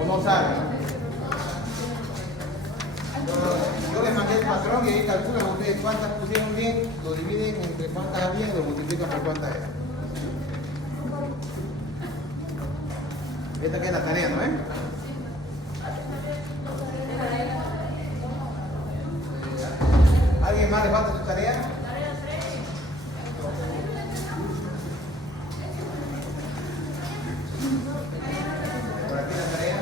¿O no saben? Yo les mandé el patrón y ahí calculan ustedes cuántas pusieron bien, lo dividen entre cuántas había y lo multiplican por cuántas eran. Esta que es la tarea, ¿no es? ¿Alguien más le falta su tarea? ¿Por aquí la tarea?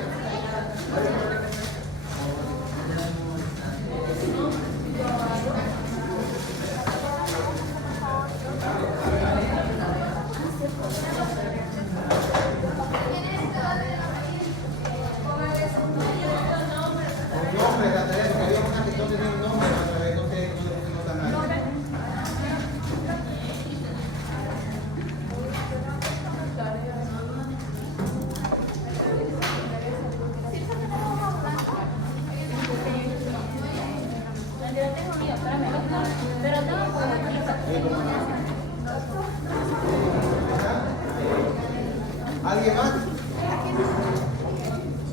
¿Alguien más?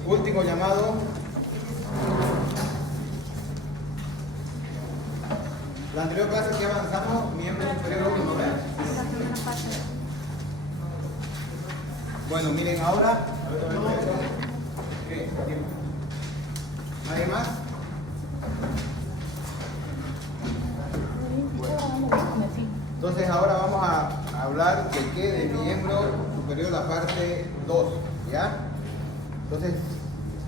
Último llamado. La anterior clase que avanzamos, miembro superior 1, ¿no ven? Bueno, miren ahora. ¿Qué? ¿Nadie más? Entonces ahora vamos a hablar de qué, de miembro superior, la parte 2, ¿ya? Entonces,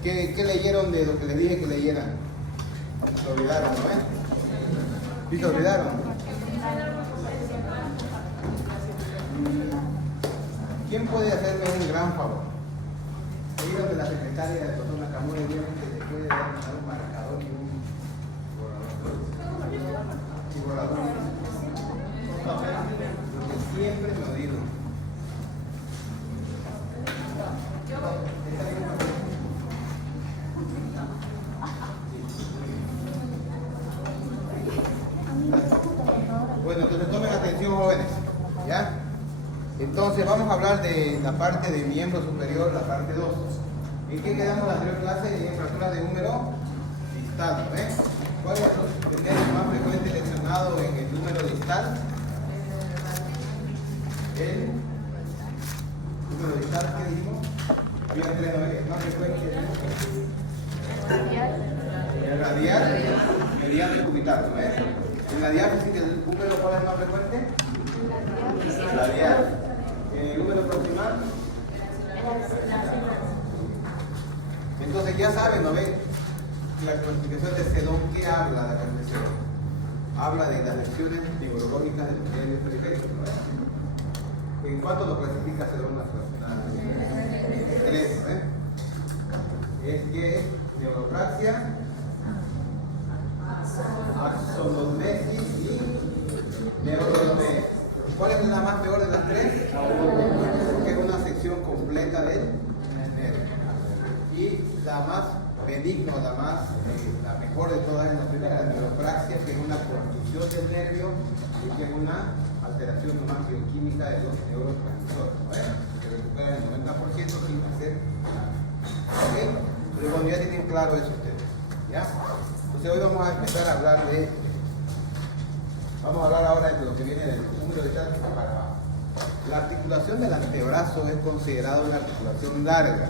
¿qué leyeron de lo que les dije que leyeran? Se olvidaron, ¿no? ¿Sí se olvidaron? ¿Quién puede hacerme un gran favor? Ahí donde la secretaria del doctor Nakamura dijo que le puede dar un marcador y un borrador. Porque siempre me olvido. Bueno, entonces tomen atención, jóvenes, ¿ya? Entonces vamos a hablar de la parte de miembro superior, la parte 2. ¿En qué quedamos en la anterior clase? En fractura de número distal, ¿ves? ¿Cuál es el nervio más frecuente lesionado en el número distal? El número distal, ¿qué dijimos? Había tres, ¿no? Más frecuente. El radial, medial y cubital, ¿ves? En la diáfisis del número, ¿cuál es más frecuente? Radial. En el número proximal. Entonces ya saben, ¿no ven? La clasificación de Sedón, ¿qué habla la clasificación? Habla de las lesiones neurológicas del nervio periférico, ¿no? ¿En cuánto lo clasifica Sedón? Tres, ¿eh? Es que neuropraxia, axonomesis y neuromesis. ¿Cuál es la más peor de las tres? Porque es una sección completa del nervio. Y la más benigna, la mejor de todas es la neuropraxia, que es una construcción del nervio y que es una alteración nomás bioquímica de los neurotransmisores, ¿no? Se recupera el 90% sin hacer nada. ¿Ok? Pero cuando ya tienen claro eso ustedes, ¿ya? Entonces hoy vamos a empezar a hablar vamos a hablar ahora de lo que viene del número de tal para abajo. La articulación del antebrazo es considerada una articulación larga,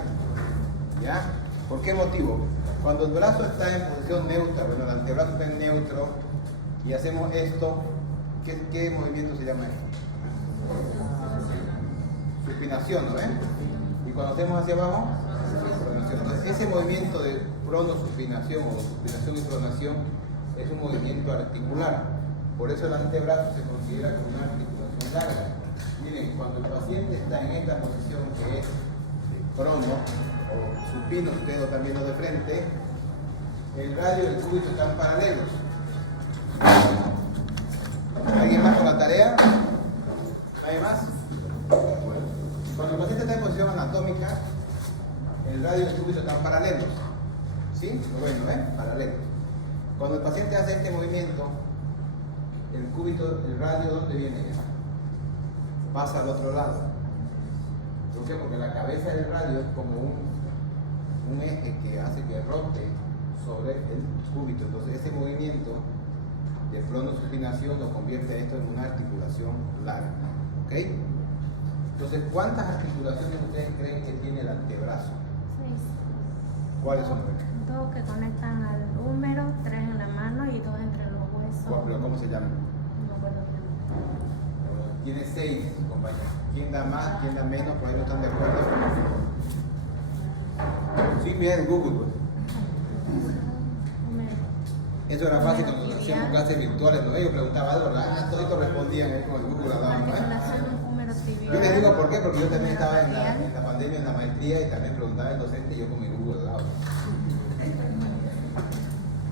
¿ya? ¿Por qué motivo? Cuando el brazo está en posición neutra, bueno, el antebrazo está en neutro y hacemos esto, ¿qué movimiento se llama esto? Supinación, ¿no ven? Y cuando hacemos hacia abajo, pronación. Entonces, ese movimiento de pronosupinación o supinación y pronación es un movimiento articular. Por eso el antebrazo se considera como una articulación larga. Miren, cuando el paciente está en esta posición que es prono o supino, ustedes lo también lo de frente, el radio y el cúbito están paralelos. ¿Alguien más con la tarea? ¿Nadie más? Cuando el paciente está en posición anatómica, el radio y el cúbito están paralelos. ¿Sí? Lo ven, ¿no? Paralelos. Cuando el paciente hace este movimiento, el cúbito, el radio, ¿dónde viene? Pasa al otro lado. ¿Por qué? Porque la cabeza del radio es como un eje que hace que rote sobre el cúbito. Entonces ese movimiento de pronosupinación lo convierte a esto en una articulación larga. ¿Ok? Entonces, ¿cuántas articulaciones ustedes creen que tiene el antebrazo? 6. ¿Cuáles son? 2 que conectan al húmero, 3 en la mano y 2 entre los huesos. ¿Pero cómo se llaman? No me acuerdo bien. Tiene 6, compañeros. ¿Quién da más? ¿Quién da menos? Por ahí no están de acuerdo. Sí, mira en Google, pues. Húmero. Eso era fácil cuando hacíamos clases virtuales, ¿no? Ellos preguntaban algo, todos respondían ahí con el Google al lado, ¿no? Húmero tibial. Yo les digo por qué, porque yo también estaba en la pandemia, en la maestría, y también preguntaba el docente y yo con mi Google al lado.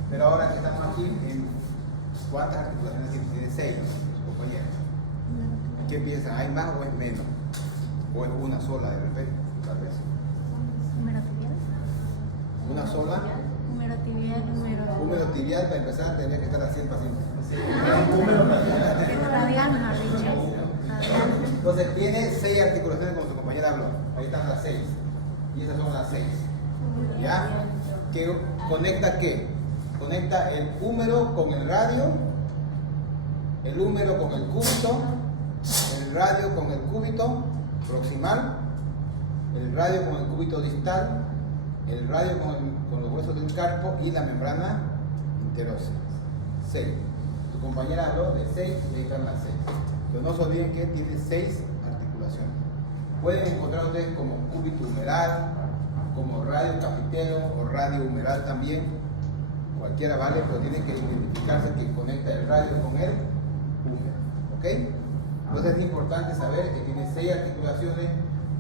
Pero ahora que estamos aquí, ¿cuántas articulaciones tiene? Tiene 6, compañeros. ¿Qué piensan? ¿Hay más o es menos? ¿O es una sola de repente? Tal vez. Húmero tibial. ¿Una sola? Húmero tibial, Húmero tibial, para empezar, tendría que estar así el paciente. radial, mejor dicho. Radial. Entonces tiene 6 articulaciones como su compañera habló. Ahí están las 6. Y esas son las 6. ¿Ya? ¿Que conecta qué? Conecta el húmero con el radio, el húmero con el cúbito, el radio con el cúbito proximal, el radio con el cúbito distal, el radio con los huesos del carpo y la membrana interósea. 6. Tu compañera habló de 6 y ahí están las 6. Pero no se olviden que tiene 6 articulaciones. Pueden encontrar ustedes como cúbito humeral, como radio capitero o radio humeral también. Cualquiera vale, pero tiene que identificarse que conecta el radio con el húmero. ¿Ok? Entonces es importante saber que tiene 6 articulaciones.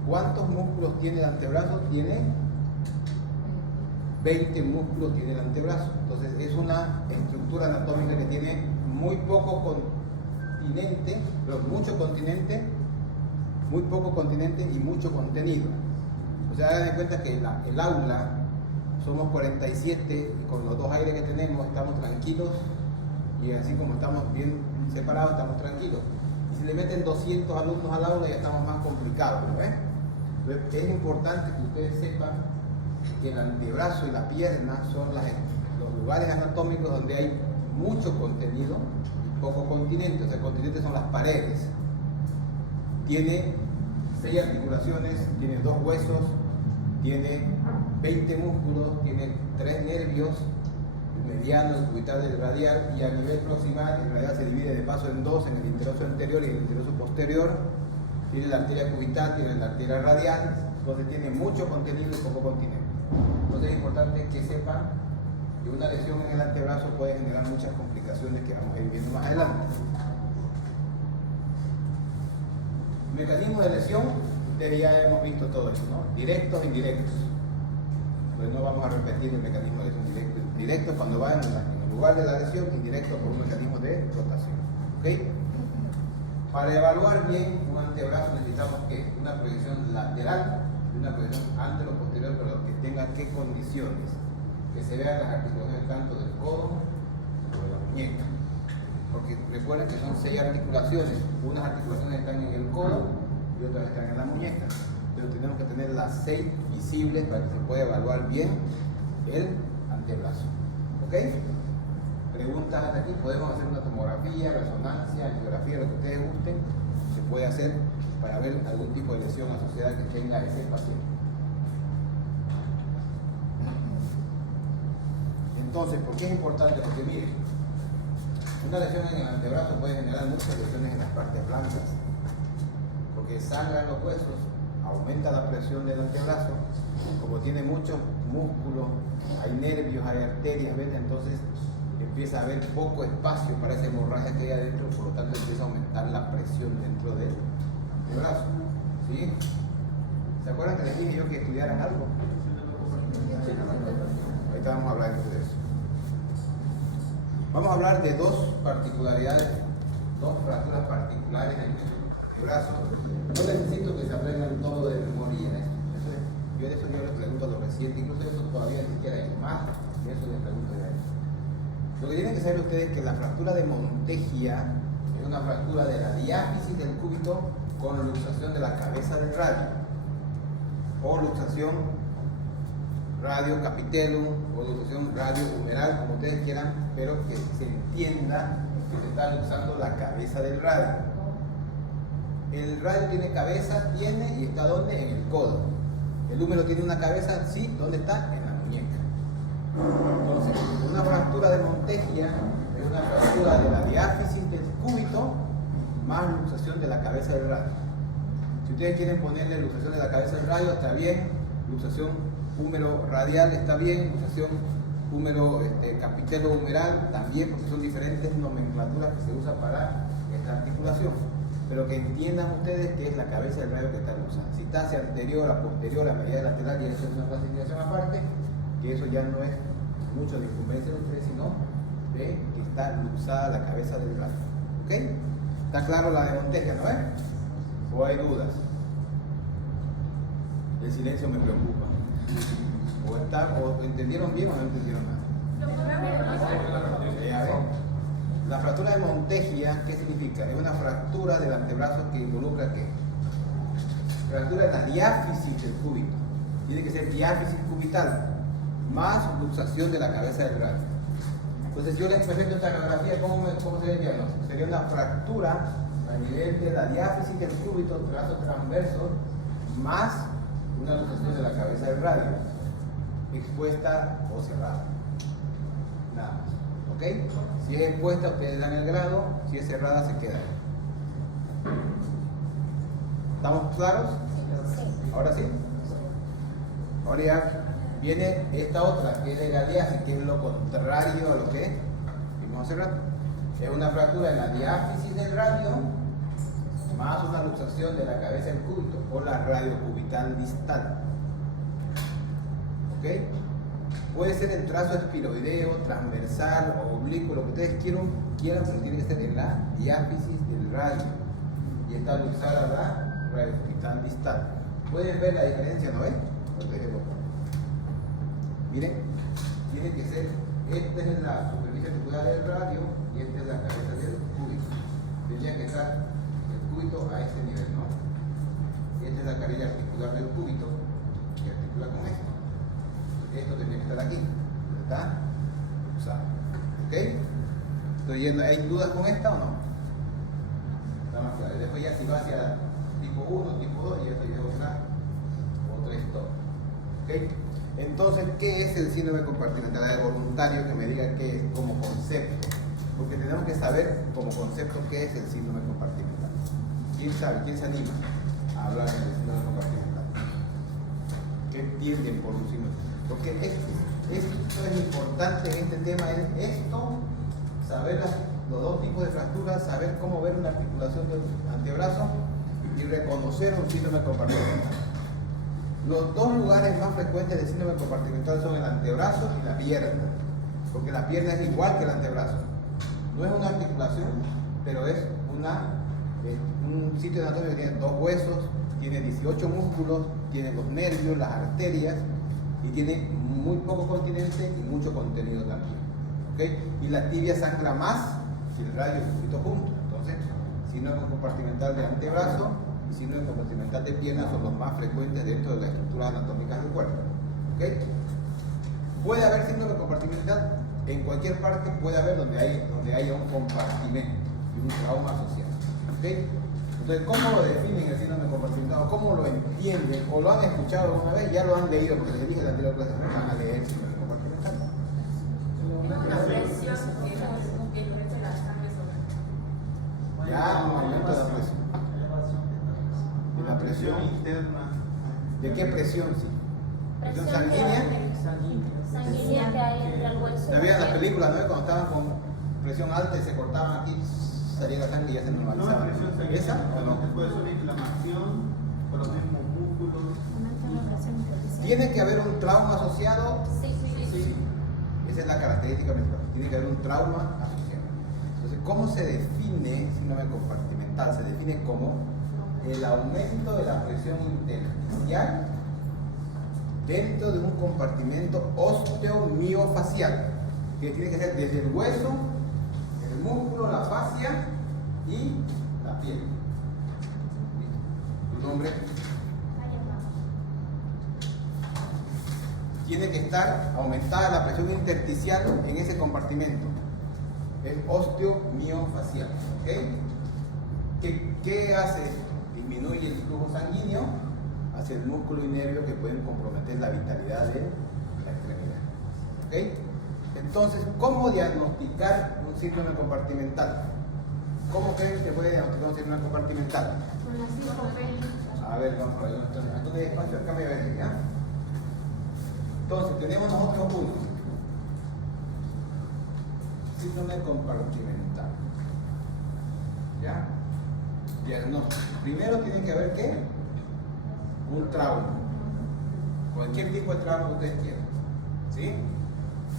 ¿Cuántos músculos tiene el antebrazo? Tiene 20 músculos tiene el antebrazo. Entonces es una estructura anatómica que tiene muy poco continente, pero mucho continente, muy poco continente y mucho contenido. O sea, hagan de cuenta que el aula somos 47 y con los 2 aires que tenemos estamos tranquilos y así como estamos bien separados estamos tranquilos. Y si le meten 200 alumnos al aula ya estamos más complicados, ¿no? Entonces es importante que ustedes sepan que el antebrazo y la pierna son los lugares anatómicos donde hay mucho contenido y poco continente. O sea, el continente son las paredes. Tiene 6 articulaciones, tiene 2 huesos, tiene 20 músculos, tiene 3 nervios, el mediano, el cubital y el radial, y a nivel proximal el radial se divide de paso en 2, en el interoso anterior y el interoso posterior. Tiene la arteria cubital, tiene la arteria radial, entonces tiene mucho contenido y poco continente. Entonces es importante que sepan que una lesión en el antebrazo puede generar muchas complicaciones que vamos a ir viendo más adelante. Mecanismo de lesión, ustedes ya hemos visto todo eso, ¿no? Directos e indirectos. Pues no vamos a repetir el mecanismo de lesión directo. Directo cuando va en el lugar de la lesión, indirecto por un mecanismo de rotación. ¿Ok? Para evaluar bien un antebrazo necesitamos que una proyección lateral y una proyección antero-posterior, pero que tenga qué condiciones. Que se vean las articulaciones tanto del codo como de la muñeca. Porque recuerden que son 6 articulaciones. Unas articulaciones están en el codo y otras están en la muñeca. Pero tenemos que tener las 6 visibles para que se pueda evaluar bien el antebrazo. ¿Ok? Preguntas hasta aquí. Podemos hacer una tomografía, resonancia, angiografía, lo que ustedes gusten. Se puede hacer para ver algún tipo de lesión asociada que tenga ese paciente. Entonces, ¿por qué es importante? Porque miren, una lesión en el antebrazo puede generar muchas lesiones en las partes blancas, porque sangran los huesos, aumenta la presión del antebrazo, como tiene muchos músculos, hay nervios, hay arterias, ¿ves? Entonces empieza a haber poco espacio para esa hemorragia que hay adentro, por lo tanto empieza a aumentar la presión dentro del antebrazo. ¿Sí? ¿Se acuerdan que les dije yo que estudiaran algo? Ahorita vamos a hablar de eso. Vamos a hablar de 2 particularidades, 2 fracturas particulares en el brazo. No necesito que se aprendan todo de memoria. Yo de eso yo les pregunto a los recientes, incluso eso todavía ni siquiera hay más, y eso les pregunto ya. Lo que tienen que saber ustedes es que la fractura de Montegia es una fractura de la diáfisis del cúbito con luxación de la cabeza del radio o luxación radio capitelum o luxación radio humeral, como ustedes quieran, pero que se entienda que se está luxando la cabeza del radio. El radio tiene cabeza, tiene y está ¿dónde? En el codo. El húmero tiene una cabeza, sí, ¿dónde está? En la muñeca. Entonces, una fractura de Montegia es una fractura de la diáfisis del cúbito más luxación de la cabeza del radio. Si ustedes quieren ponerle luxación de la cabeza del radio, está bien. Luxación húmero radial está bien. Luxación húmero capitelo humeral también, porque son diferentes nomenclaturas que se usan para esta articulación. Pero que entiendan ustedes que es la cabeza del radio que está luxada. Si está hacia anterior, a posterior, a medial, lateral, y eso es una clasificación aparte, que eso ya no es mucho de incumbencia de ustedes, sino de que está luxada la cabeza del radio. ¿Ok? ¿Está claro la de Montegia, no es? ¿O hay dudas? El silencio me preocupa. ¿O entendieron bien o no entendieron nada? A ver. La fractura de Montegia, ¿qué significa? Es una fractura del antebrazo que involucra ¿qué? Fractura de la diáfisis del cúbito. Tiene que ser diáfisis cubital más luxación de la cabeza del radio. Entonces yo les presento esta radiografía, ¿cómo sería el diagnóstico? Sería una fractura a nivel de la diáfisis del cúbito, trazo transverso, más una luxación de la cabeza del radio, expuesta o cerrada. Nada más. ¿Ok? Si es expuesta, ustedes dan el grado, si es cerrada, se queda. ¿Estamos claros? Sí. ¿Ahora sí? Ahora ya viene esta otra, que es de la diáfisis, que es lo contrario a lo que vimos hace rato. Es una fractura en la diáfisis del radio, más una luxación de la cabeza del cúbito, o la radiocubital distal. ¿Ok? Puede ser el trazo espiroideo, transversal o oblicuo, lo que ustedes quieran, pero tiene que ser en la diáfisis del radio. Y está luxada la radiocubital distal. ¿Pueden ver la diferencia, no es? Miren, tiene que ser, esta es la superficie articular del radio y esta es la cabeza del cúbito. Tendría que estar el cúbito a este nivel, ¿no? Esta es la carilla articular del cúbito que articula con esto. Esto tendría que estar aquí, ¿está? ¿Ok? Estoy yendo, ¿hay dudas con esta o no? Está más claro. Después ya si va hacia tipo 1, tipo 2, y esto ya es otra historia. ¿Ok? Entonces, ¿qué es el síndrome compartimental? Es voluntario que me diga qué es como concepto, porque tenemos que saber como concepto qué es el síndrome compartimental. ¿Quién sabe? ¿Quién se anima a hablar del síndrome compartimental? ¿Qué entienden por un síndrome? Porque esto es importante en este tema, es esto, saber los dos tipos de fracturas, saber cómo ver una articulación del antebrazo y reconocer un síndrome compartimental. Los dos lugares más frecuentes del síndrome compartimental son el antebrazo y la pierna, porque la pierna es igual que el antebrazo. No es una articulación, pero es un sitio anatómico que tiene dos huesos, tiene 18 músculos, tiene los nervios, las arterias y tiene muy poco continente y mucho contenido también. ¿Okay? Y la tibia sangra más si el radio es un poquito junto. Entonces, síndrome compartimental de antebrazo y síndrome compartimental de pierna son los más frecuentes dentro de las estructuras anatómicas del cuerpo. ¿Okay? Puede haber síndrome compartimental en cualquier parte, puede haber donde haya un compartimento y un trauma asociado. ¿Okay? Entonces, ¿cómo lo definen el síndrome compartimental? ¿Cómo lo entienden? ¿O lo han escuchado alguna vez? Ya lo han leído, porque les dije en la anterior clase que van a leer el síndrome compartimental. La presión que ejerce la sangre sobre. Ya, un aumento de la presión. ¿De la presión interna? ¿De qué presión? Sí. ¿Presión sanguínea? Sanguínea que hay entre el hueso. ¿Sabían las películas, no? Cuando estaban con presión alta y se cortaban aquí, salía la sangre y ya se normalizaba. ¿Esa o no? Puede ser una inflamación por los mismos músculos. ¿Tiene que haber un trauma asociado? Sí. Esa es la característica principal. Tiene que haber un trauma asociado. Entonces, ¿cómo se define síndrome compartimental? Se define como el aumento de la presión intersticial dentro de un compartimento osteomiofacial, que tiene que ser desde el hueso, el músculo, la fascia y la piel. ¿Tu nombre? tiene que estar aumentada la presión intersticial en ese compartimento, el osteomiofacial. ¿Okay? ¿Qué hace? Disminuye el flujo sanguíneo hacia el músculo y nervio que pueden comprometer la vitalidad de la extremidad. ¿Okay? Entonces, ¿cómo diagnosticar un síndrome compartimental? ¿Cómo creen que puede diagnosticar un síndrome compartimental? Con la 5P. A ver, vamos a ver. Entonces, espacio, acá me ven, ¿ya? Entonces, tenemos nosotros uno. Síndrome compartimental. ¿Ya? Diagnóstico. Primero tiene que haber, ¿qué? Un trauma. Cualquier tipo de trauma que ustedes quieran. ¿Sí?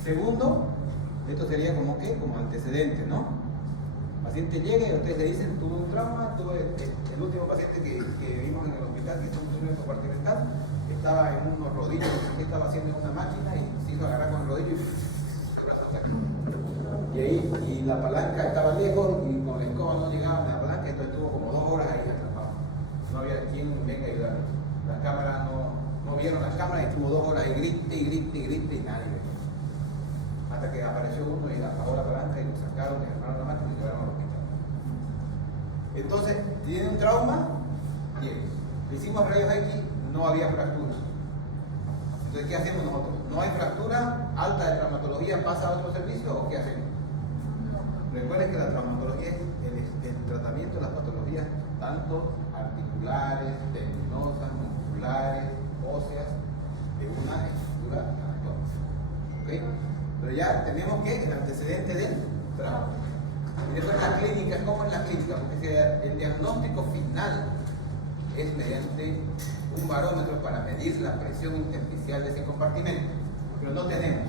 Segundo, esto sería como ¿qué? Como antecedente, ¿no? El paciente llega y ustedes le dicen, tuve un trauma, el último paciente que vimos en el hospital, que es un síndrome compartimental, estaba en unos rodillos, que estaba haciendo en una máquina y se hizo agarrar con el rodillo y su brazo cayó. Y la palanca estaba lejos y con la escoba no llegaba a la palanca, entonces estuvo como 2 horas ahí atrapado. No había quien venga a ayudar. Las cámaras no vieron las cámaras y estuvo 2 horas y grite y nadie ve. Hasta que apareció uno y apagó la palanca y lo sacaron, y armaron la máquina y lo llevaron al hospital. Entonces, ¿tiene un trauma? Bien. Le hicimos rayos X, no había fractura. Entonces, ¿qué hacemos nosotros? ¿No hay fractura? ¿Alta de traumatología pasa a otro servicio o qué hacemos? Recuerden que la traumatología es el tratamiento de las patologías tanto articulares, tendinosas, musculares, óseas, de una estructura anatómica. ¿Okay? Pero ya tenemos que el antecedente del trauma. Y después la clínica, ¿cómo es la clínica? Porque el diagnóstico final es mediante un barómetro para medir la presión intersticial de ese compartimento. Pero no tenemos.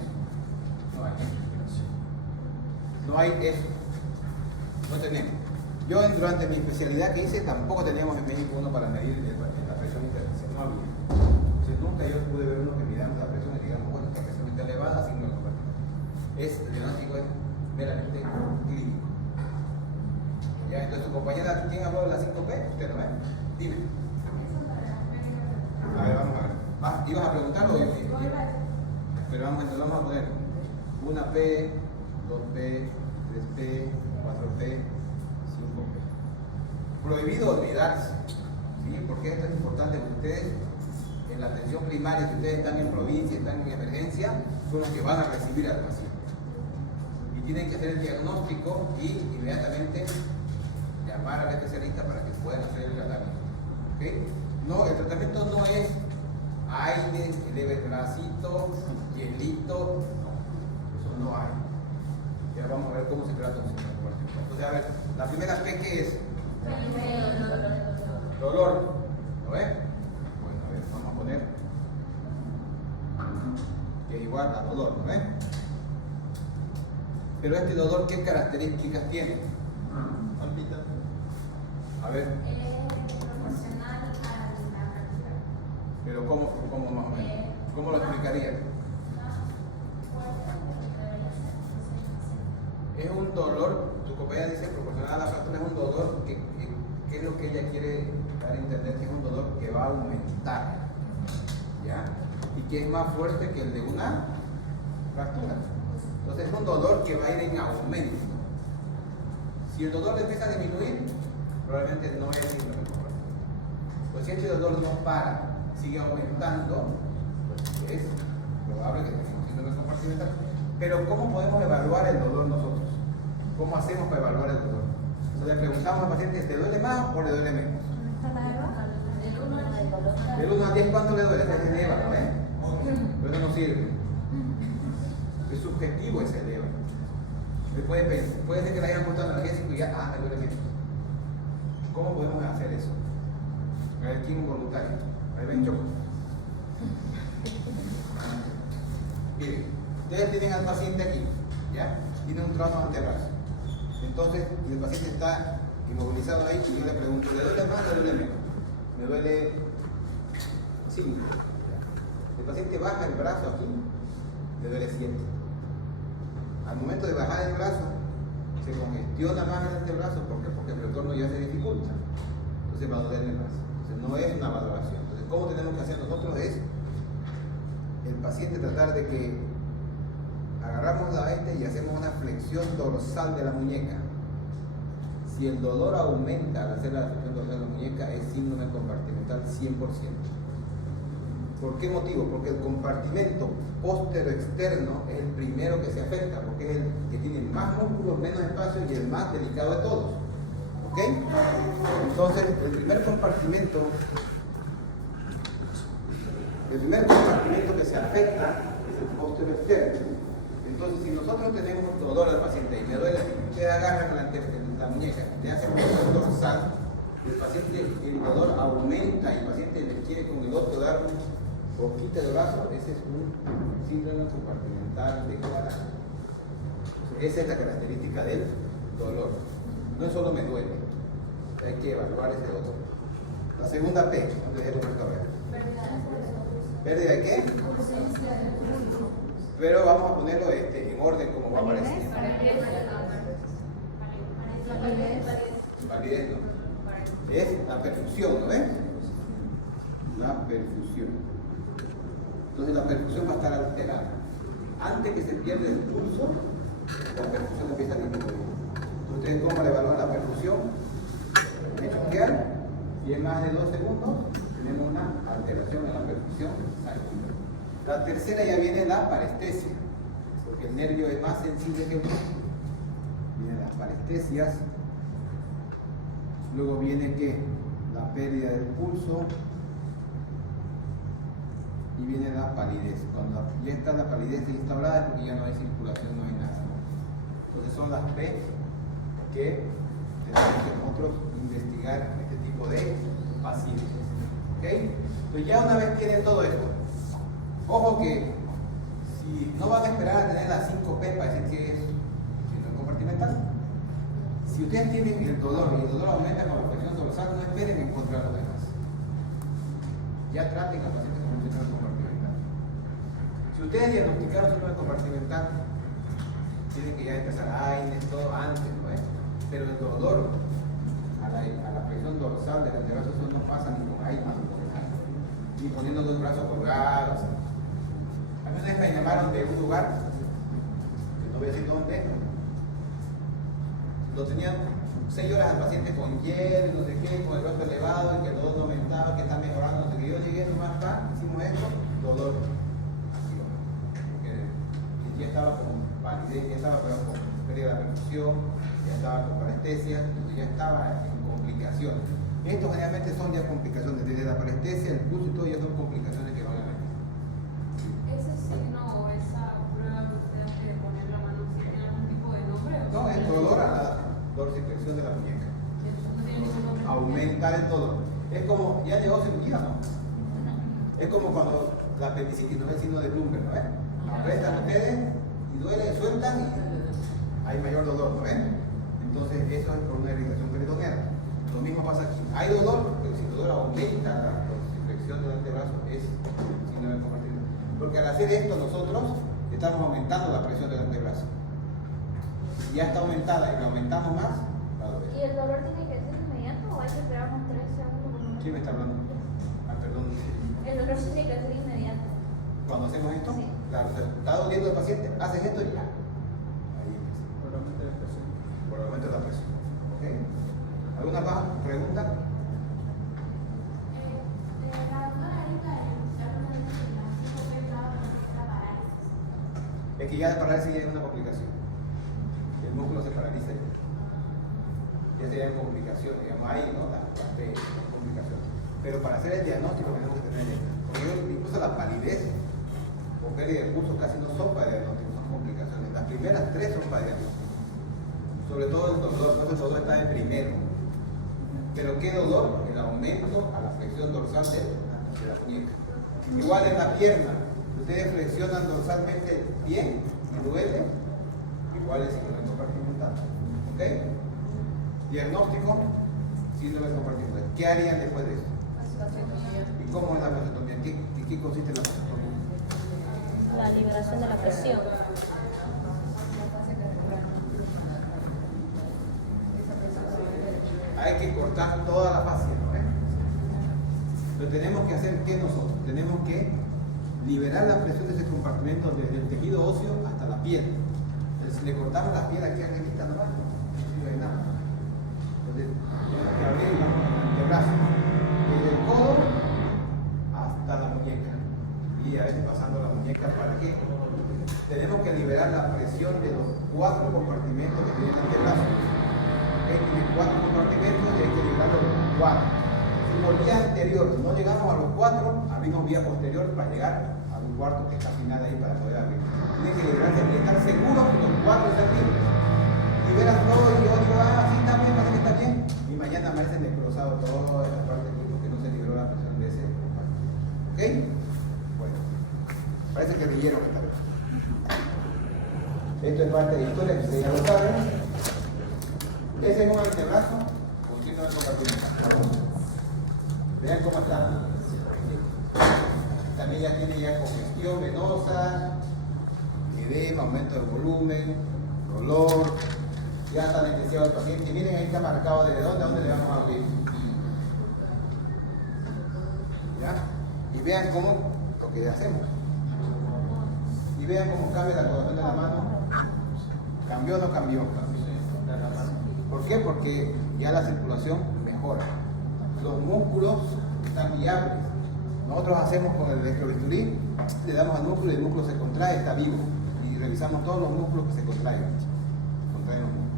No hay eso. No tenemos. Yo durante mi especialidad que hice tampoco teníamos en México uno para medir la presión intersticial. No había. Entonces nunca yo pude ver uno que midamos la presión y digamos, bueno, esta presión está elevada, así no lo compartimos. El diagnóstico es meramente clínico. ¿Ya? Entonces su compañera, ¿quién habló de la 5P? Usted no ve. Dime. A ver, vamos a ver. ¿Ibas a preguntarlo o yo? Pero vamos a poner 1P, 2P, 3P, 4P, 5P. Prohibido olvidarse, ¿sí? Porque esto es importante para ustedes en la atención primaria, si ustedes están en provincia, están en emergencia, son los que van a recibir al paciente. Y tienen que hacer el diagnóstico y inmediatamente llamar al especialista para que puedan hacer el tratamiento. ¿Okay? No, el tratamiento no es aire, eleve el bracito, hielito, no, eso no hay. Ya vamos a ver cómo se trata un síndrome compartimental. Entonces, a ver, la primera P, ¿qué es? Dolor. ¿Lo ven? Bueno, a ver, vamos a poner que es igual a dolor, ¿no ven? Pero este dolor, ¿qué características tiene? Palpita. A ver, proporcional a la fractura. pero ¿cómo más o menos? ¿Cómo lo explicaría? Es un dolor, su compañera dice proporcional a la fractura, es un dolor que es lo que ella quiere dar a entender, que es un dolor que va a aumentar, ¿ya? Y que es más fuerte que el de una fractura. Entonces es un dolor que va a ir en aumento. Si el dolor empieza a disminuir, probablemente no es síndrome compartimental. Pues si este dolor no para, sigue aumentando, pues es probable que tengamos síndrome compartimental. Pero ¿cómo podemos evaluar el dolor nosotros? ¿Cómo hacemos para evaluar el dolor? Entonces le preguntamos al paciente, ¿te duele más o le duele menos? Del 1 al 10, ¿cuánto le duele? Es el EVA, ¿no ves? Pero eso no sirve. Es subjetivo ese EVA. Puede ser que le hayan puesto analgésico y ya, me duele menos. ¿Cómo podemos hacer eso? A ver, ¿quién es voluntario? Ahí ven, Choco. Miren, ustedes tienen al paciente aquí, ¿ya? Tiene un trauma antebrazo. Entonces, el paciente está inmovilizado ahí y yo le pregunto, ¿le duele más o le duele menos? Me duele 5. El paciente baja el brazo aquí, le duele 7. Al momento de bajar el brazo, se congestiona más el antebrazo. ¿Por qué? Porque el retorno ya se dificulta. Entonces va a doler el brazo. Entonces no es una valoración. Entonces, ¿cómo tenemos que hacer nosotros? Es el paciente tratar de que agarramos la y hacemos una flexión dorsal de la muñeca. Si el dolor aumenta al hacer la flexión dorsal de la muñeca, es síndrome compartimental 100%. ¿Por qué motivo? Porque el compartimento póstero externo es el primero que se afecta, porque es el que tiene más músculos, menos espacio y el más delicado de todos. ¿Ok? Entonces, el primer compartimento que se afecta es el póstero externo. Entonces, si nosotros tenemos dolor al paciente y le duele, ustedes agarran la muñeca, le hacen un dolor dorsal, el paciente, el dolor aumenta y el paciente le quiere con el otro dar un poquito de brazo, ese es un síndrome compartimental declarado. Esa es la característica del dolor. No es solo me duele, hay que evaluar ese dolor. La segunda P, donde dejé por acá. ¿Pérdida de qué? Pero vamos a ponerlo en orden como va a aparecer. Validez no. Es la perfusión, ¿no ves? La perfusión. Entonces la perfusión va a estar alterada. Antes que se pierda el pulso, la perfusión empieza a disminuir. Ustedes cómo le evalúan la perfusión, me choquean, y en más de 2 segundos tenemos una alteración en la perfusión sanguínea. La tercera ya viene la parestesia, porque el nervio es más sensible que uno. Vienen las parestesias, luego viene ¿qué? La pérdida del pulso y viene la palidez. Cuando ya está la palidez instaurada es porque ya no hay circulación, no hay nada. Entonces son las P que tenemos que nosotros investigar en este tipo de pacientes. ¿Okay? Entonces ya una vez tienen todo esto, ojo que si no van a esperar a tener las 5 P para decir que es síndrome compartimental. Si ustedes tienen el dolor y el dolor aumenta con la flexión dorsal, no esperen encontrar los demás. Ya traten al paciente con un síndrome compartimental. Si ustedes diagnosticaron síndrome compartimental, tienen que ya empezar AINES, todo antes, ¿no? Pero el dolor a la flexión dorsal del antebrazo no pasa ni con AINES ni poniendo los brazos colgados. A mí me llamaron de un lugar, que no voy a decir dónde, lo tenían 6 horas al paciente con hielo, no sé qué, con el brazo elevado, y que el dolor no aumentaba, que está mejorando, no sé qué. Yo llegué nomás acá, hicimos esto, dolor. Porque ya estaba con palidez, ya estaba con pérdida de la perfusión, ya estaba con parestesia, ya estaba en complicaciones. Estos generalmente son ya complicaciones, desde la parestesia, el pulso y todo, ya son complicaciones que van a venir. ¿Ese signo o esa prueba que usted hace de poner la mano tiene algún tipo de nombre? No, es dolor a la dorsiflexión de la muñeca. No tiene ningún nombre. Aumentar el dolor. Es como, ya llegó cirugía, ¿no? Es como cuando la apendicitis no es el signo de Bloomberg, ¿no ven? Apretan ustedes y duele, sueltan y hay mayor dolor, ¿no ven? Entonces eso es por una irritación peritoneal. Lo mismo pasa aquí. Hay dolor, pero si el dolor aumenta la dorsiflexión del antebrazo es síndrome compartimental. Porque al hacer esto nosotros estamos aumentando la presión del antebrazo. Si ya está aumentada y la aumentamos más, va a doler. ¿Y el dolor tiene que ser inmediato o hay que esperar unos 3 segundos? ¿Quién me está hablando? Ah, perdón. El dolor tiene que ser inmediato. Cuando hacemos esto, Sí. claro, o sea, está doliendo el paciente, haces esto y ya. Ahí empieza. Por el aumento de la presión. Por el aumento de la presión. ¿Ok? ¿Alguna más pregunta? La doctora ahorita habla de la 5P la parálisis. Es que ya la parálisis ya es una complicación. El músculo se paraliza ya. Ya sería complicación, digamos, ahí, ¿no? La complicación. Pero para hacer el diagnóstico tenemos que tener esto. Porque incluso la palidez o pérdida de pulso casi no son para diagnóstico, son complicaciones. Las primeras 3 son para diagnóstico. Sobre todo el dolor, no el dolor está en primero. Pero ¿qué dolor? El aumento a la flexión dorsal de la muñeca. Igual en la pierna, ustedes flexionan dorsalmente bien y duele, igual es síndrome compartimental. ¿Ok? Diagnóstico, síndrome compartimental. ¿Qué harían después de eso? ¿Y cómo es la vasotomía? ¿En qué consiste la vasotomía? La liberación de la presión. Hay que cortar toda la fascia, ¿no? Pero tenemos que hacer ¿qué nosotros? Tenemos que liberar la presión de ese compartimento desde el tejido óseo hasta la piel. Entonces, si le cortamos la piel aquí arriba nomás, no sirve de nada. Entonces, tenemos que abrir el antebrazo, desde el codo hasta la muñeca. Y a veces pasando la muñeca, ¿para qué? Tenemos que liberar la presión de los 4 compartimentos que tiene el antebrazo. Tiene 4 compartimentos y hay que liberar los 4. Si por vía anterior no llegamos a los 4, abrimos vía posterior para llegar a un cuarto que está al final ahí para poder abrir. Tienen que liberarse y estar seguros que los 4 están libres. Liberan todo y yo digo, sí está bien, parece que está bien. Y mañana amanecen desglosado toda esta parte aquí porque no se liberó la presión de ese compartimento. ¿Ok? Bueno, parece que leyeron esta vez. Esto es parte de historia que ustedes ya lo saben. Ese es un antebrazo con síndrome compartimental. Vean cómo está. También ya tiene ya congestión venosa, edema, aumento de volumen, dolor. Ya está anestesiado el paciente. Miren, ahí está marcado desde dónde a dónde le vamos a abrir. ¿Ya? Y vean cómo lo que hacemos. Y vean cómo cambia la corazón de la mano. ¿Cambió o no cambió? ¿Por qué? Porque ya la circulación mejora. Los músculos están viables. Nosotros hacemos con el electrobisturí, le damos al músculo y el músculo se contrae, está vivo. Y revisamos todos los músculos que se contraigan. Contraen los músculos.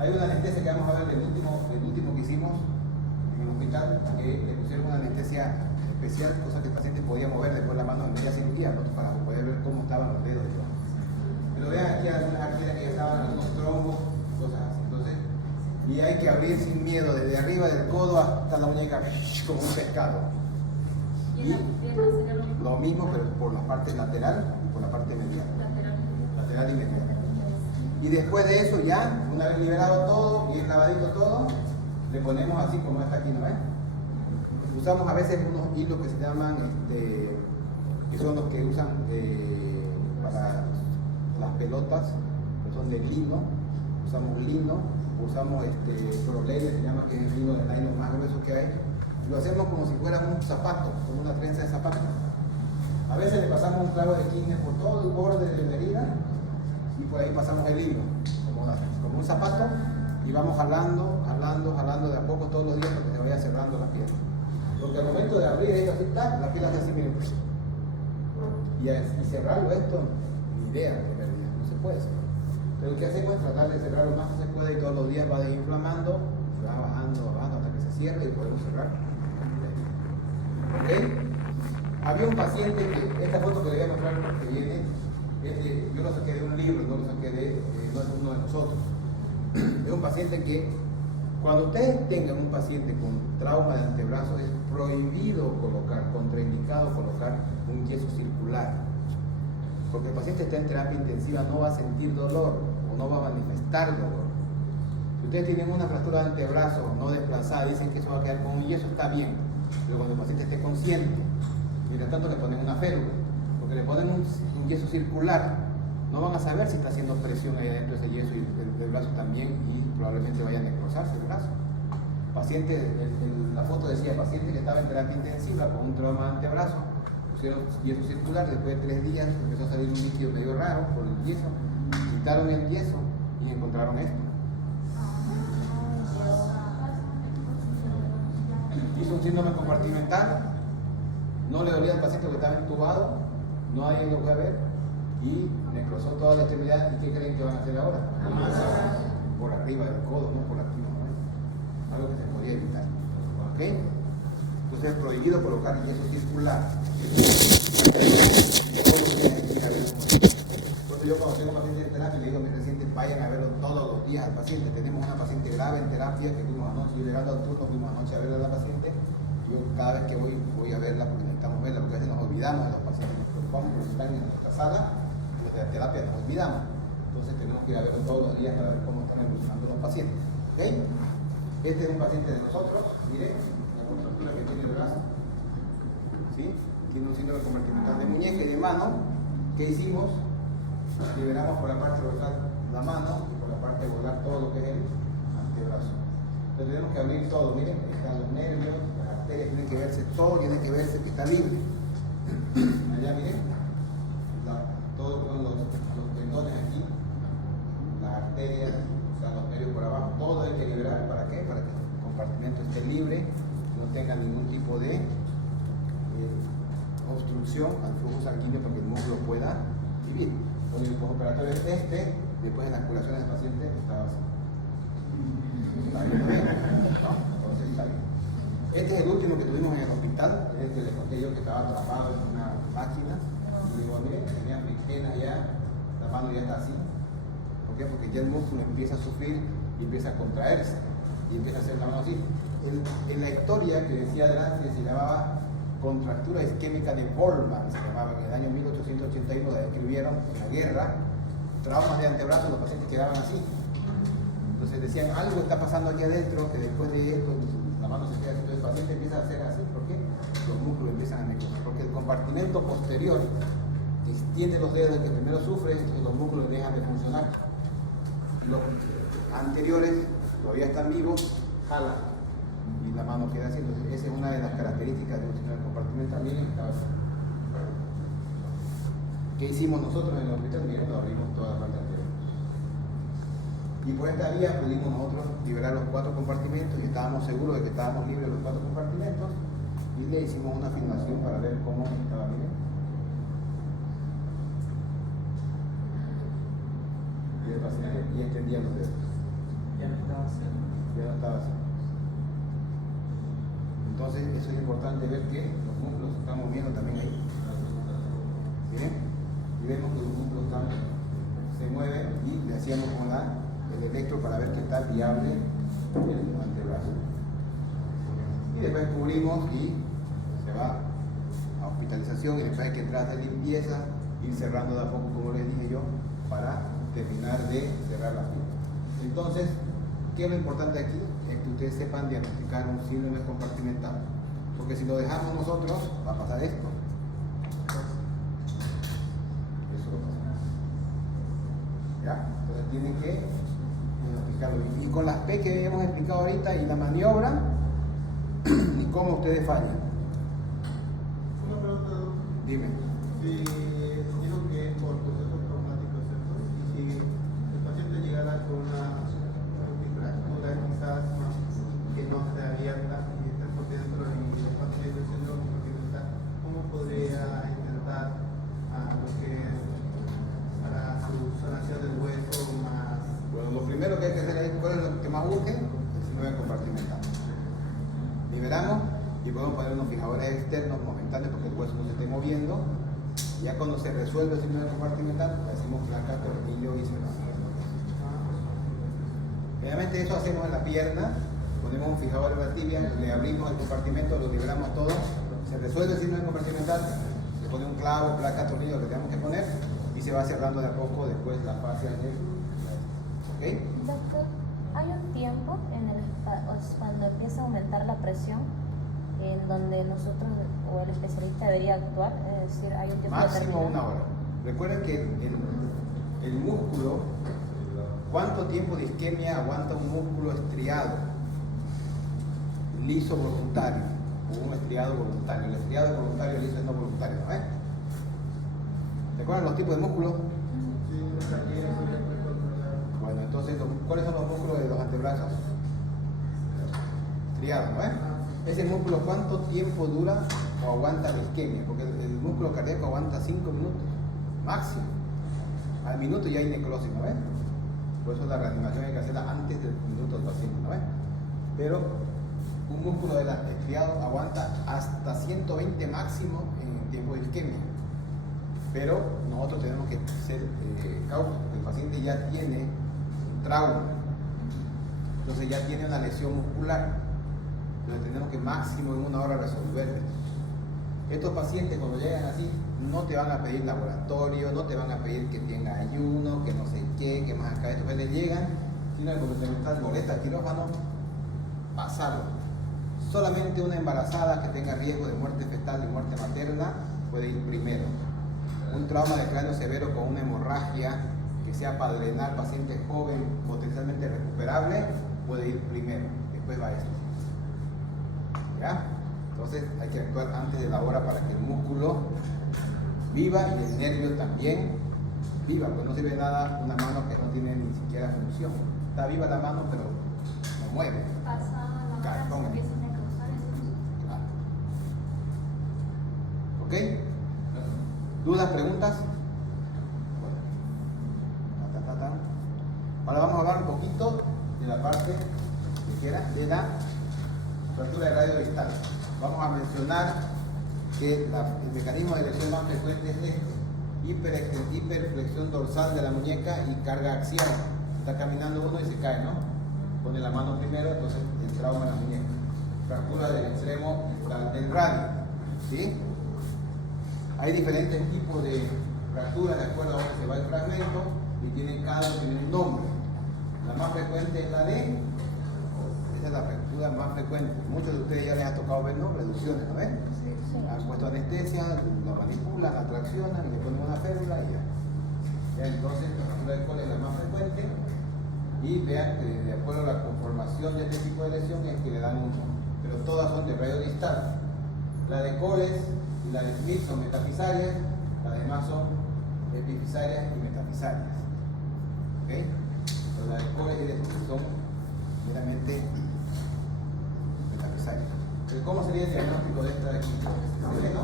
Hay una anestesia que vamos a ver, el último que hicimos en el hospital, que le pusieron una anestesia especial, cosa que el paciente podía mover después la mano en media cirugía, ¿no? Para poder ver cómo estaban los dedos. Pero vean aquí algunas arterias que ya estaban, algunos trombos, cosas así. Entonces, y hay que abrir sin miedo, desde arriba del codo hasta la muñeca, como un pescado. ¿Y en la pierna sería lo mismo? Lo mismo, pero por la parte lateral y por la parte medial. Lateral y medial. Y después de eso ya, una vez liberado todo, bien lavadito todo, le ponemos así como está aquí, ¿no ven? Usamos a veces unos hilos que se llaman, que son los que usan para las pelotas, que son de lino. Usamos lino, usamos prolene, se llama, que es el lino de nylon más grueso que hay. Lo hacemos como si fuera un zapato, como una trenza de zapato. A veces le pasamos un clavo de quine por todo el borde de la herida y por ahí pasamos el hilo, como un zapato, y vamos jalando de a poco todos los días para que se vaya cerrando la piel. Porque al momento de abrir ellos así, la piel hace así, miren. Y cerrarlo esto, ni idea de realidad, no se puede cerrar. Pero lo que hacemos es tratar de cerrar lo más que se puede y todos los días va desinflamando, va bajando hasta que se cierre y podemos cerrar. ¿Ok? Había un paciente que, esta foto que le voy a mostrar que viene, yo lo saqué de un libro, no lo saqué no es uno de nosotros. Es un paciente que, cuando ustedes tengan un paciente con trauma de antebrazo, es prohibido colocar, contraindicado colocar un yeso circular. Porque el paciente está en terapia intensiva, no va a sentir dolor o no va a manifestar dolor. Si ustedes tienen una fractura de antebrazo no desplazada, dicen que eso va a quedar con un yeso, está bien. Pero cuando el paciente esté consciente, mientras tanto le ponen una férula, porque le ponen un yeso circular, no van a saber si está haciendo presión ahí dentro de ese yeso y el brazo también, y probablemente vayan a necrosarse el brazo. Paciente, la foto decía paciente que estaba en terapia intensiva con un trauma de antebrazo, pusieron yeso circular, después de 3 días empezó a salir un líquido medio raro por el yeso, quitaron el yeso y encontraron esto. Hizo un síndrome compartimental, no le dolía al paciente porque estaba entubado, nadie lo fue a ver y necrosó toda la extremidad. ¿Y qué creen que van a hacer ahora? Por arriba del codo, no por aquí, ¿no? Algo que se podía evitar. ¿Ok? Entonces es prohibido colocar yeso circular. Yo cuando tengo pacientes en terapia le digo a mis residentes, vayan a verlo todos los días al paciente. Tenemos una paciente grave en terapia que fuimos anoche, yo llegando al turno fuimos anoche a verla a la paciente. Yo cada vez que voy a verla porque necesitamos verla, porque a veces nos olvidamos de los pacientes, nos preocupamos porque están en nuestra sala, los de la terapia nos olvidamos. Entonces tenemos que ir a verlo todos los días para ver cómo están evolucionando los pacientes. ¿Ok? Este es un paciente de nosotros, miren, la contractura que tiene el brazo. ¿Sí? Tiene un síndrome compartimental de muñeca y de mano. ¿Qué hicimos? Liberamos por la parte dorsal la mano y por la parte volar todo lo que es el antebrazo. Entonces tenemos que abrir todo, miren, están los nervios, las arterias, tienen que verse todo, tiene que verse que está libre. Allá inducción al flujo sanguíneo para que el músculo pueda vivir. Entonces, el postoperatorio es este, después de las curaciones del paciente estaba así. ¿Está bien? No, entonces está bien. Este es el último que tuvimos en el hospital, es el que les conté yo que estaba atrapado en una máquina. Y digo, mire, tenía penas ya, la mano ya está así. ¿Por qué? Porque ya el músculo empieza a sufrir y empieza a contraerse y empieza a hacer la mano así. En la historia que decía adelante se llamaba contractura isquémica de Volman, se llamaba en el año 1881, la describieron en la guerra, traumas de antebrazo, los pacientes quedaban así. Entonces decían, algo está pasando aquí adentro, que después de esto la mano se queda así, entonces el paciente empieza a hacer así. ¿Por qué? Los músculos empiezan a necrosar, porque el compartimento posterior extiende los dedos, el que primero sufre, entonces los músculos dejan de funcionar. Los anteriores todavía están vivos, jalan y la mano queda así. Entonces esa es una de las características de un síndrome compartimental. Miren, ¿qué hicimos nosotros en el hospital? Miren, lo abrimos toda la parte anterior. Y por esta vía pudimos nosotros liberar los 4 compartimentos y estábamos seguros de que estábamos libres de los 4 compartimentos y le hicimos una filmación para ver cómo estaba bien. Y el paciente y extendía los dedos. Ya no estaba haciendo. Ya no estaba así. Entonces eso es importante ver que los músculos se están moviendo también ahí. ¿Bien? Y vemos que los músculos se mueven y le hacíamos con el electro para ver que está viable el antebrazo. Y después cubrimos y se va a hospitalización y después hay que entrar de limpieza, ir cerrando de a poco como les dije yo para terminar de cerrar la piel. Entonces, ¿qué es lo importante aquí? Es que ustedes sepan diagnosticar un síndrome compartimental, porque si lo dejamos nosotros va a pasar esto. Eso lo pasa. ¿Ya? Entonces tienen que diagnosticarlo. Y con las P que hemos explicado ahorita y la maniobra, ni cómo ustedes fallan. Una pregunta, doctor. Dime. Si digo que es por procesos traumáticos, ¿cierto? Y si el paciente llegara con una fractura quizás que no esté abierta y está por dentro y el paciente siendo compartimental, ¿cómo podría intentar lo que es para su sanación del hueso más? Bueno, lo primero que hay que hacer es, ¿cuál es lo que más urge? El síndrome compartimental. Liberamos y podemos poner unos fijadores externos momentáneos porque el hueso no se esté moviendo. Ya cuando se resuelve el síndrome compartimental, le hacemos placa, tornillo y cerramos. Obviamente eso hacemos en la pierna, ponemos un fijador en la tibia, le abrimos el compartimento, lo liberamos todo, se resuelve el síndrome compartimental, se pone un clavo, placa, tornillo, lo que tengamos que poner y se va cerrando de a poco después la fascia del... ¿Ok? Doctor, hay un tiempo en el cuando empieza a aumentar la presión en donde nosotros o el especialista debería actuar, es decir, hay un tiempo Máximo determinado. una hora. Recuerden que el músculo, ¿cuánto tiempo de isquemia aguanta un músculo estriado? Liso voluntario o un estriado voluntario. El estriado es voluntario, el liso es no voluntario, ¿no ves? ¿Recuerdan los tipos de músculos? Bueno, entonces, ¿cuáles son los músculos de los antebrazos? Estriados, ¿no ves? Ese músculo, ¿cuánto tiempo dura o aguanta la isquemia? Porque el músculo cardíaco aguanta 5 minutos, máximo. Al minuto ya hay necrosis, ¿no ves? Por eso la reanimación hay que hacerla antes del minuto del paciente, ¿no ves? Pero un músculo de la estriado aguanta hasta 120 máximo en tiempo de isquemia. Pero nosotros tenemos que ser cautos, porque el paciente ya tiene un trauma, entonces ya tiene una lesión muscular. Entonces tenemos que máximo en una hora resolver. Estos pacientes cuando llegan así no te van a pedir laboratorio, no te van a pedir que tenga ayuno, que no sé qué, que más acá. Estos pacientes llegan, tienen complementar boleta al quirófano, pasarlo. Solamente una embarazada que tenga riesgo de muerte fetal y muerte materna puede ir primero. Un trauma de cráneo severo con una hemorragia que sea para drenar paciente joven potencialmente recuperable puede ir primero, después va esto. ¿Ya? Entonces hay que actuar antes de la hora para que el músculo viva y el nervio también viva, pues no sirve nada una mano que no tiene ni siquiera función. Está viva la mano pero no mueve. Pasa la hora, se empiezan a cruzar eso. Claro. ¿Ok? ¿Dudas, preguntas? Ahora vamos a hablar un poquito de la parte de la fractura de radio distal. Vamos a mencionar que el mecanismo de lesión más frecuente es este: hiperflexión dorsal de la muñeca y carga axial. Está caminando uno y se cae, ¿no? Pone la mano primero, entonces el trauma en la muñeca. Fractura del extremo distal del radio, ¿sí? Hay diferentes tipos de fracturas de acuerdo a dónde se va el fragmento y cada uno tiene un nombre. La más frecuente es la D. Esa es la fractura más frecuente. Muchos de ustedes ya les ha tocado ver, ¿no? Reducciones, ¿no ven? Sí. Han puesto anestesia, la manipulan, la traccionan y le ponen una férula y ya. Entonces, la fractura de Cole es la más frecuente. Y vean que de acuerdo a la conformación de este tipo de lesión es que le dan un nombre. Pero todas son de radio distal. La de Coles y la de Smith son metafisarias, las demás son epifisarias y metafisarias. ¿Ok? Pero la de Coles y de Smith son meramente metafisarias. Pero ¿cómo sería el diagnóstico de esta de aquí? ¿Se ve, no?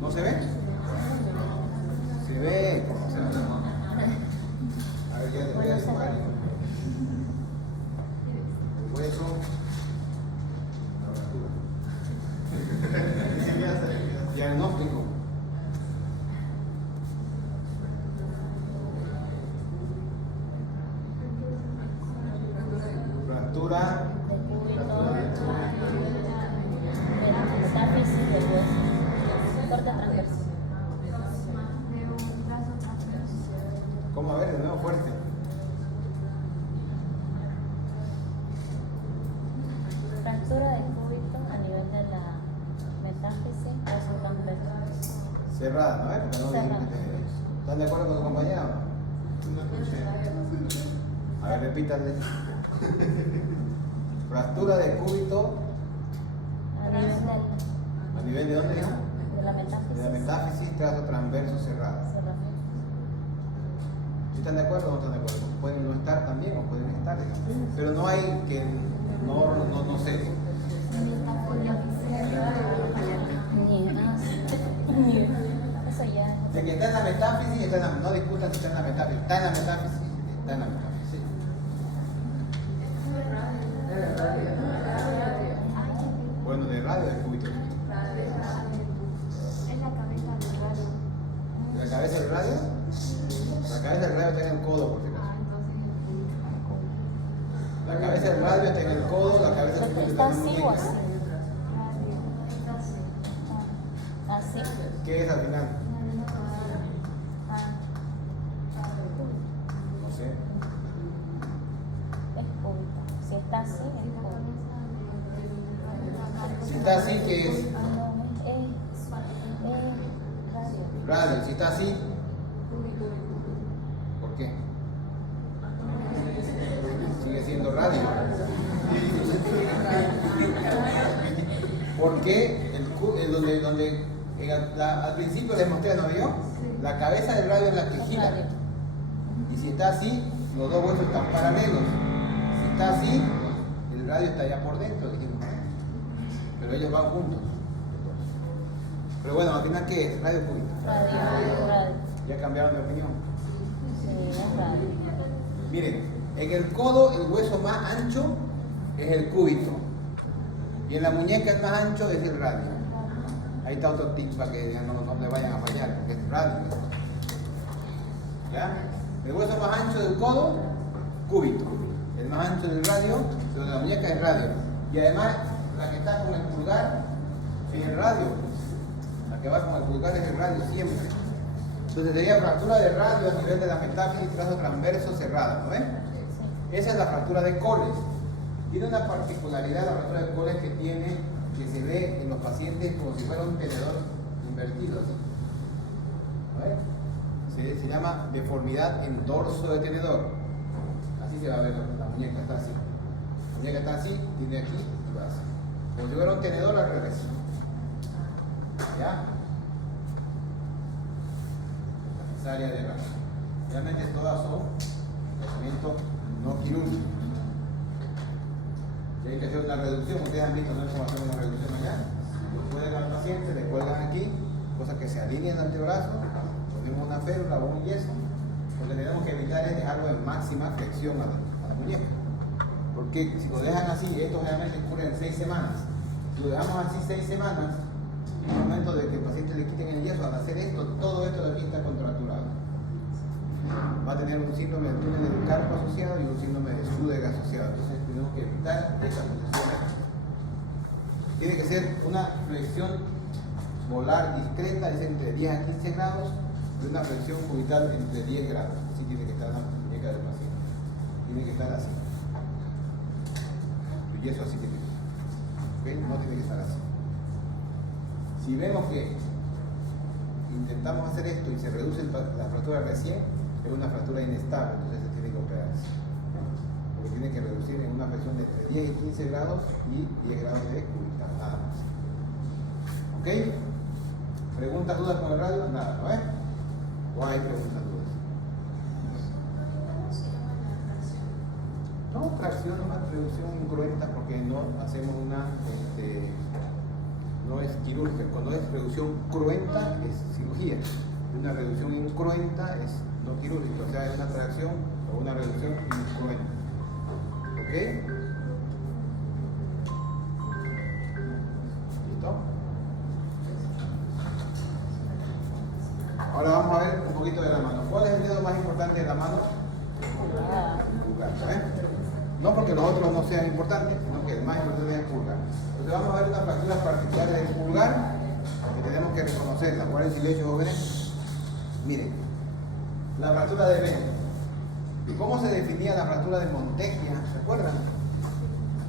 ¿No se ve? Se ve, ¿cómo se ve? A ver, ya les voy a dibujar. El hueso. Diagnóstico. Fractura De cúbito, metáfisis del hueso, corte transversal. ¿Cómo? A ver, de nuevo fuerte. Fractura de cúbito a nivel de la metáfisis, hueso transversal. Cerrada, ¿no? Porque no Cerrada. ¿Están de acuerdo con tu compañero? Una cuchara. A ver, repítanle. Fractura de cúbito A a nivel de dónde, dijo? de la metáfisis. De la metáfisis, trazo transverso cerrado. Cerrado. ¿Están de acuerdo o no están de acuerdo? Pueden no estar también o pueden estar, pero no hay que no sé. Eso ya. De que está en la metáfisis, está en la, no discutan si está en la metáfisis, está en la metáfisis, está en la metáfisis. Sí. Bueno, de radio de cúbito. ¿La cabeza del radio? La cabeza del radio está en el codo, por si acaso. La cabeza del radio está en el codo, la cabeza del cúbito ¿Está está en la así o muñeca. así? Así. ¿Qué es al final? Ah, No sé. es cúbito. Si está así, es cúbito. Si está así, ¿qué es? No, es radio. Radio. Si está así, ¿por qué? Sigue siendo radio. Porque al principio les mostré, ¿no vio? La cabeza del radio es la que gira. Radio. Y si está así, los dos huesos están paralelos. Si está así, el radio está allá por dentro, dijimos. Pero ellos van juntos. Pero bueno, al final, ¿qué es? Radio cúbito. Radio. Ya cambiaron de opinión. Sí, es radio. Miren, en el codo el hueso más ancho es el cúbito. Y en la muñeca el más ancho es el radio. Ahí está otro tip para que no le vayan a fallar, porque es radio. ¿Ya? El hueso más ancho del codo, cúbito. El más ancho del radio, pero de la muñeca es radio. Y además, la que está con el pulgar es el radio. La que va con el pulgar es el radio siempre. Entonces sería fractura de radio a nivel de la metáfisis, trazo transverso cerrada, ¿no ven? Esa es la fractura de Coles. Tiene una particularidad la fractura de Coles que se ve en los pacientes como si fuera un tenedor invertido, así. ¿No ven? Se llama deformidad en dorso de tenedor. Así se va a ver la muñeca, está así. La muñeca está así, tiene aquí y va así. Como si fuera un tenedor al revés. ¿Ya? Área de radio. Realmente todas son tratamientos no quirúrgicos. Si hay que hacer una reducción, ustedes han visto, ¿no? Cómo hacer una reducción allá. Pueden al paciente, después cosa que se alinee el antebrazo, ponemos una férula o un yeso. Lo que tenemos que evitar es dejarlo en máxima flexión a la muñeca. Porque si lo dejan así, esto generalmente ocurre en 6 semanas. Si lo dejamos así 6 semanas, en el momento de que el paciente le quiten el yeso, al hacer esto, todo esto de aquí está contracturado. Va a tener un síndrome del túnel del carpo asociado y un síndrome de Schüdder asociado. Entonces tenemos que evitar esa posición. Tiene que ser una flexión molar discreta, es entre 10 a 15 grados, y una flexión cubital entre 10 grados. Así tiene que estar la muñeca del paciente. Tiene que estar así. Y eso así tiene que estar. ¿Okay? No tiene que estar así. Si vemos que intentamos hacer esto y se reduce la fractura recién, es una fractura inestable, entonces se tiene que operar así. Porque tiene que reducir en una presión de entre 10 y 15 grados y 10 grados de cubital, nada más. ¿Ok? ¿Preguntas, dudas con el radio? Nada, ¿no es? ¿O hay preguntas, dudas? No, tracción, una reducción incruenta porque no hacemos una, no es quirúrgica. Cuando es reducción cruenta es cirugía. Una reducción incruenta es no quirúrgica, o sea, es una tracción o una reducción incruenta. ¿Ok? ¿Listo? Ahora vamos a ver un poquito de la mano. ¿Cuál es el dedo más importante de la mano? El pulgar, ¿sabes? No porque los otros no sean importantes, sino que el más importante es el pulgar. Entonces vamos a ver unas fracturas particulares del pulgar que tenemos que reconocerlas. ¿Cuál es el silencio, jóvenes? Miren, la fractura de Bennett. ¿Cómo se definía la fractura de Montecchia? ¿Se acuerdan?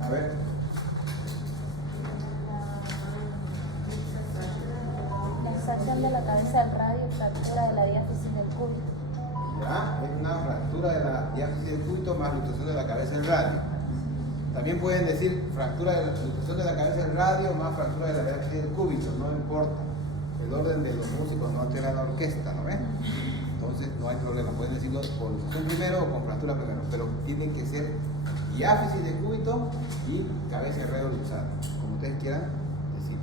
A ver. Luxación de la cabeza del radio y fractura de la diáfisis del cúbito. Ya, es una fractura de la diáfisis del cúbito más luxación de la cabeza del radio. También pueden decir fractura de la luxación de la cabeza del radio más fractura de la diáfisis del cúbito, no importa. El orden de los músicos no altera la orquesta, ¿no ven? Entonces no hay problema, pueden decirlo con luxación primero o con fractura primero, pero tienen que ser diáfisis del cúbito y cabeza del radio luxada, como ustedes quieran decir.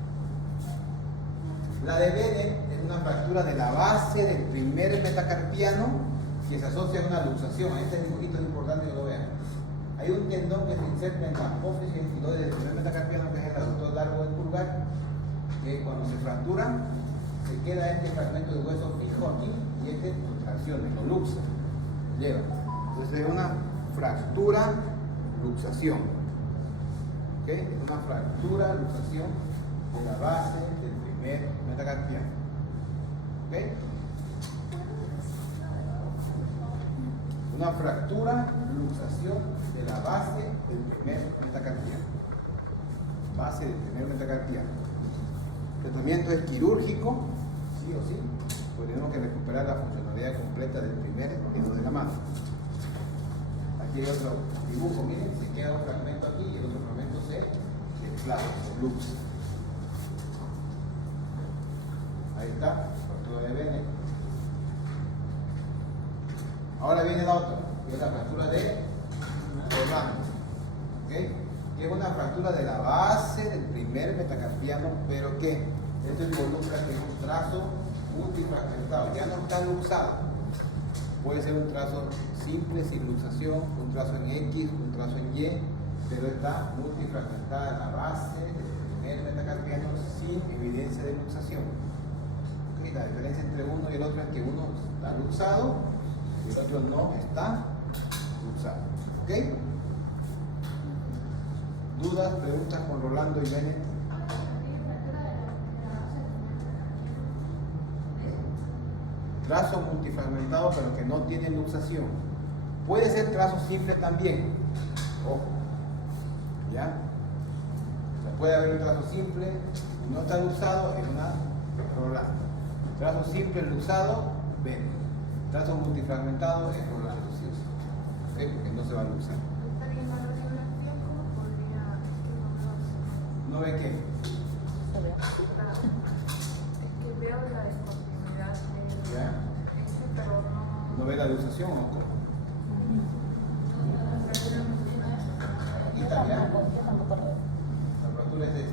La de Bennett es una fractura de la base del primer metacarpiano que se asocia a una luxación. Este dibujito es importante que lo vean. Hay un tendón que se inserta en la apófisis estiloide del primer metacarpiano, que es el aductor largo del pulgar, que cuando se fractura se queda este fragmento de hueso fijo aquí y este tracciona, lo luxa, lleva. Entonces es una fractura luxación. ¿Ok? Es una fractura luxación de la base del primer metacarpiano. ¿Ok? Una fractura luxación de la base del primer metacarpiano. Base del primer metacarpiano. El tratamiento es quirúrgico, sí o sí, porque tenemos que recuperar la funcionalidad completa del primer dedo de la mano. Aquí hay otro dibujo, miren, se queda un fragmento aquí y el otro fragmento se desplaza, se luxa. Ahí está, fractura de Bennett. Ahora viene la otra, que es la fractura de Orlando, ¿okay? Que es una fractura de la base del primer metacarpiano, pero que esto involucra que es un trazo multifragmentado, ya no está luxado. Puede ser un trazo simple sin luxación, un trazo en X, un trazo en Y, pero está multifragmentada la base del primer metacarpiano sin evidencia de luxación. ¿Okay? La diferencia entre uno y el otro es que uno está luxado y el otro no está luxado. ¿Ok? ¿Dudas, preguntas con Rolando y Bennett? Trazo multifragmentado pero que no tiene luxación. Puede ser trazo simple también. Ojo. ¿Ya? O sea, puede haber un trazo simple y no está luxado en una Rolando. Trazo simple luxado, Bennett. Trazo multifragmentado es Rolando. ¿Okay? Porque no se va a luxar. ¿No ve qué? Es que veo la discontinuidad de ¿Ya? pero ¿No ve la luxación o cómo? Aquí está, ¿ya? Yo tampoco lo veo. La fractura es esta.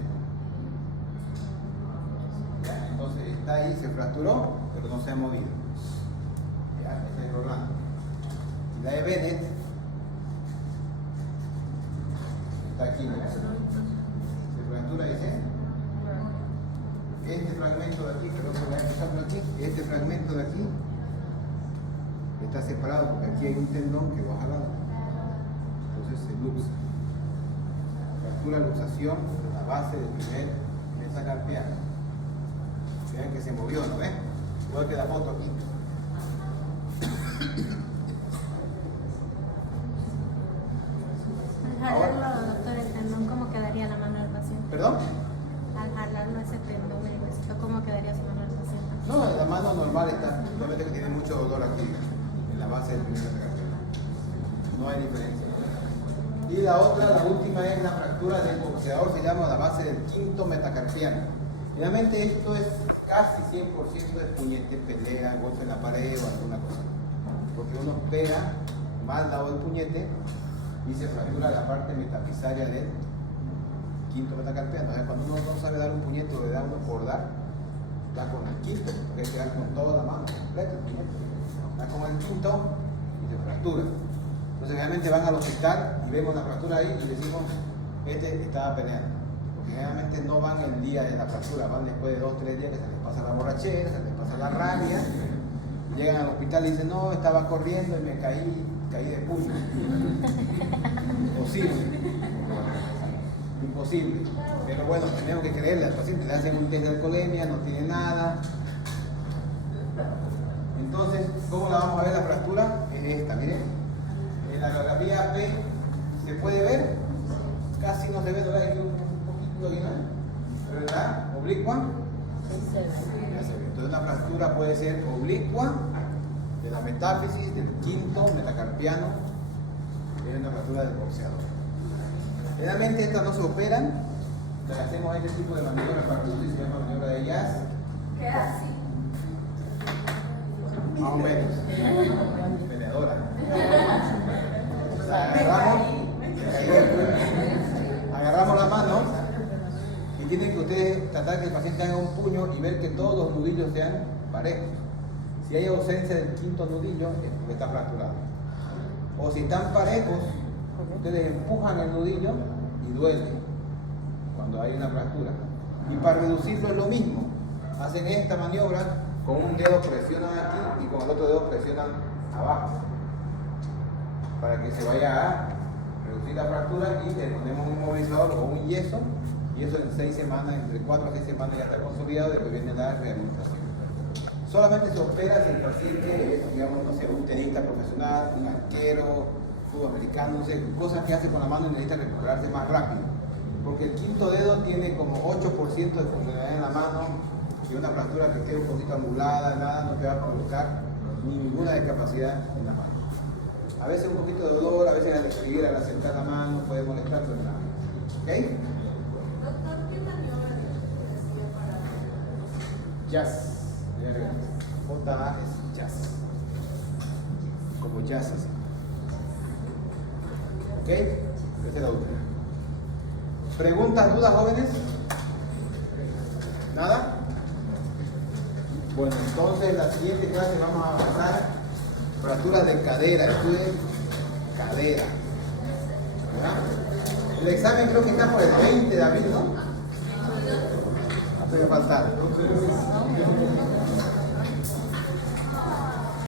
¿Ya? Entonces está está ahí, se fracturó, pero no se ha movido. Ya, está ahí rolando. Y la de Bennett está aquí, ¿verdad? Se fractura, dice. Este fragmento de aquí, creo que voy a empezar por aquí, este fragmento de aquí está separado porque aquí hay un tendón que va jalado. Entonces se luxa. Fractura, luxación de la base del primer metacarpiano. Vean que se movió, ¿no ven? Igual que la foto aquí. Al jalarlo, doctor, el tendón, ¿cómo quedaría la mano del paciente? ¿Perdón? Al jalarlo ese tendón, el huesito, ¿cómo quedaría su mano del paciente? No, la mano normal está, solamente que tiene mucho dolor aquí, en la base del primer metacarpiano. No hay diferencia. Y la otra, la última, es la fractura del boxeador, se llama la base del quinto metacarpiano. Realmente esto es casi 100% de puñete, pelea, golpe en la pared o alguna cosa. Porque uno pega mal dado el puñete y se fractura la parte metafisaria del quinto metacarpiano. O sea, cuando uno no sabe dar un puñete o le da uno por dar, da con el quinto, porque hay que dar con toda la mano completa el puñete. Da con el quinto y se fractura. Entonces realmente van al hospital y vemos la fractura ahí y decimos, este estaba peleando. Porque generalmente no van el día de la fractura, van después de 2 o 3 días que se les pasa la borrachera, se les pasa la rabia. Llegan al hospital y dicen, no, estaba corriendo y me caí de puño. Imposible. Pero bueno, tenemos que creerle al paciente, le hacen un test de alcoholemia, no tiene nada. Entonces, ¿cómo la vamos a ver la fractura? Es esta, miren. En la radiografía P se puede ver, casi no se ve, todavía hay un poquito ¿no? ¿Verdad? Oblicua. Sí, se ve. Ya se ve. Entonces una fractura puede ser oblicua de la metáfisis del quinto metacarpiano, es una fractura del boxeador. Generalmente estas no se operan, le hacemos este tipo de maniobra para reducir, se llama maniobra de jazz. Queda así. Más o menos. Peleadora. O sea, agarramos la mano y tienen que ustedes tratar que el paciente haga un puño y ver que todos los nudillos sean parejos. Si hay ausencia del quinto nudillo, es porque está fracturado. O si están parejos, ustedes empujan el nudillo y duele cuando hay una fractura. Y para reducirlo es lo mismo. Hacen esta maniobra, con un dedo presionan aquí y con el otro dedo presionan abajo. Para que se vaya a reducir la fractura y le ponemos un inmovilizador o un yeso. Y eso en 6 semanas, entre 4 a 6 semanas ya está consolidado y después viene la rehabilitación. Solamente se opera si el paciente es, digamos, no sé, un tenista profesional, un arquero, fútbol americano, no sé, cosas que hace con la mano y necesita recuperarse más rápido. Porque el quinto dedo tiene como 8% de funcionalidad en la mano y una fractura que esté un poquito angulada, nada, no te va a provocar ninguna discapacidad en la mano. A veces un poquito de dolor, a veces al escribir, al acercar la mano, puede molestar, pero nada. ¿Ok? Doctor, ¿qué maniobra decía para Jazz. J es jazz. Como jazz así. ¿Ok? Esa es la última. ¿Preguntas, dudas, jóvenes? ¿Nada? Bueno, entonces la siguiente clase vamos a avanzar fracturas de cadera, estudien cadera. ¿Verdad? El examen creo que está por el 20 de abril, ¿no? Hace faltar.